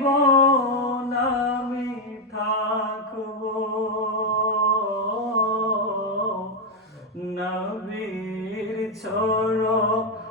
জীবন আমি থাকব। নবীর চরণেতে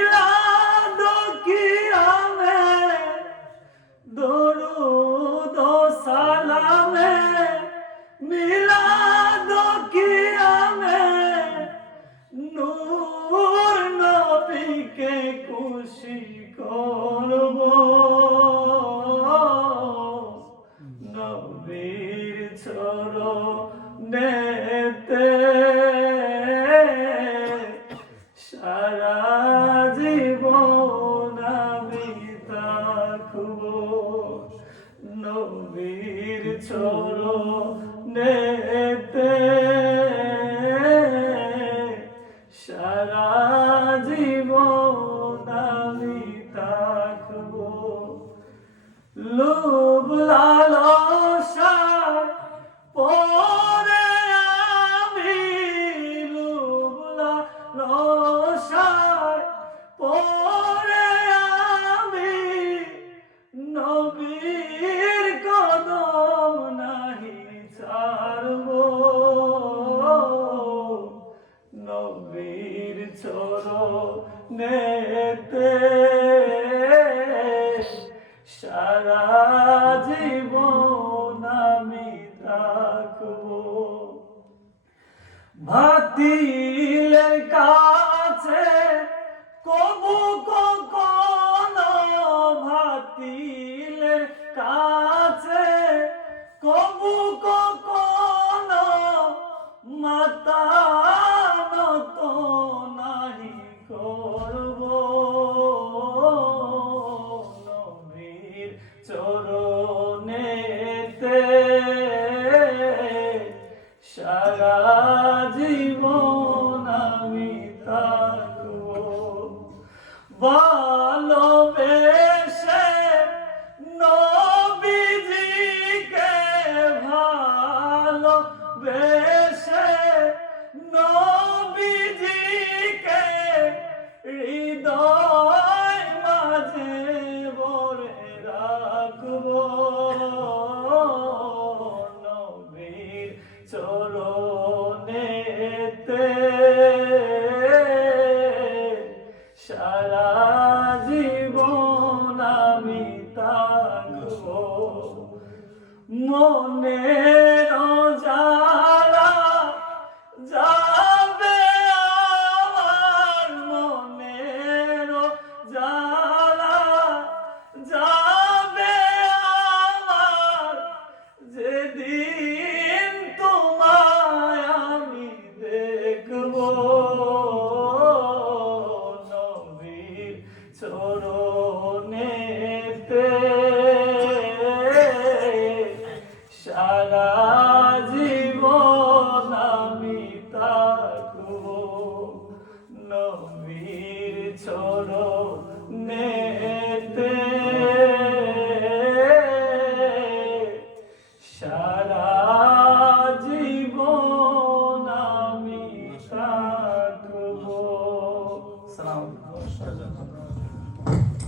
নবীর চরণেতে সারা জীবন আমি থাকব। লোভ, লালসা, পরে আমি লোভ, লালসা, পরে আমি নবীর চরণেতে সারা ভালোবেসে নবীজিকে ভালোবেসে নবীজিকে হৃদয় মাঝে ভরে রাখব। নবীর চরণেতে সারা ne নবীর চরণ